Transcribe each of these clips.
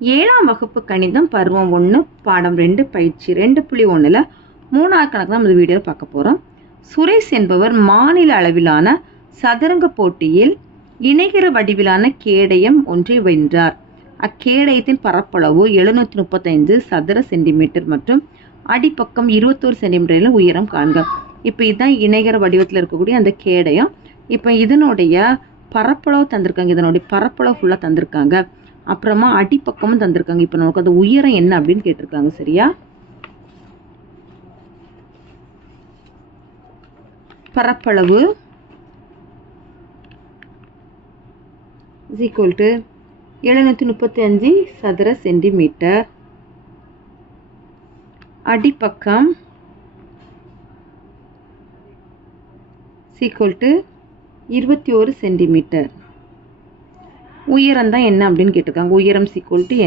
ஏழாம் வகுப்பு கணிதம் பருவம் 1 பாடம் 2 பயிற்சி 2.1ல் 3வது கணக்கு தான் இந்த வீடியோவில் பார்க்க போகிறோம். சுரேஷ் என்பவர் மாநில அளவிலான சதுரங்க போட்டியில் இணைகர வடிவிலான கேடயம் ஒன்றை வென்றார். அக்கேடயத்தின் பரப்பளவு 735 சதுர சென்டிமீட்டர் மற்றும் அடிப்பக்கம் 21 சென்டிமீட்டரில் உயரம் காண்க. இப்போ இதுதான் இணைகர வடிவத்தில் இருக்கக்கூடிய அந்த கேடயம். இப்போ இதனுடைய பரப்பளவு தந்திருக்காங்க, இதனுடைய பரப்பளவு ஃபுல்லாக தந்திருக்காங்க, அப்புறமா அடிப்பக்கமும் தந்திருக்காங்க. இப்போ நமக்கு அது உயரம் என்ன அப்படின்னு கேட்டிருக்காங்க. சரியா? பரப்பளவு = 735 சதுர சென்டிமீட்டர், அடிப்பக்கம் = 21 சென்டிமீட்டர். உயரம் தான் என்ன அப்படின்னு கேட்டிருக்காங்க. உயரம் =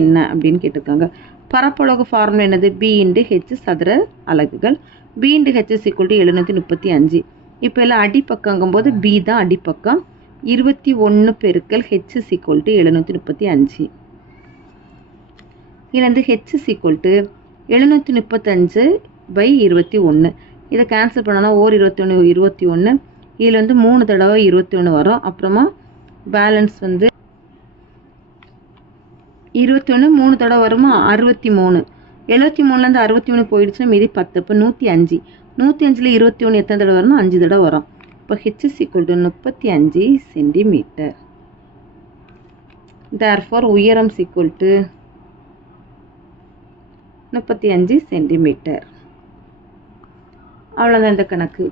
என்ன அப்படின்னு கேட்டிருக்காங்க. பரப்பளவு ஃபார்முலா என்னது? B/H சதுர அலகுகள். B/H = 735. இப்போ எல்லாம் அடிப்பக்கங்கும்போது B தான் அடிப்பக்கம். 21 × H = 735. இதுலேருந்து H = 735/21. இதை கேன்சல் பண்ணோன்னா 21 21. இதில் வந்து 3 தடவை 21 வரும். அப்புறமா பேலன்ஸ் வந்து 21 3 தடவை வருமா? 63. 73லேருந்து 63 போயிடுச்சுன்னா மீதி 10. இப்போ 105. 105ல் 21 எத்தனை தடவை வரும்னா 5 தடவை வரும். இப்போ H = 35 சென்டிமீட்டர். therefore உயரம் = 35 சென்டிமீட்டர். அவ்வளோதான் இந்த கணக்கு.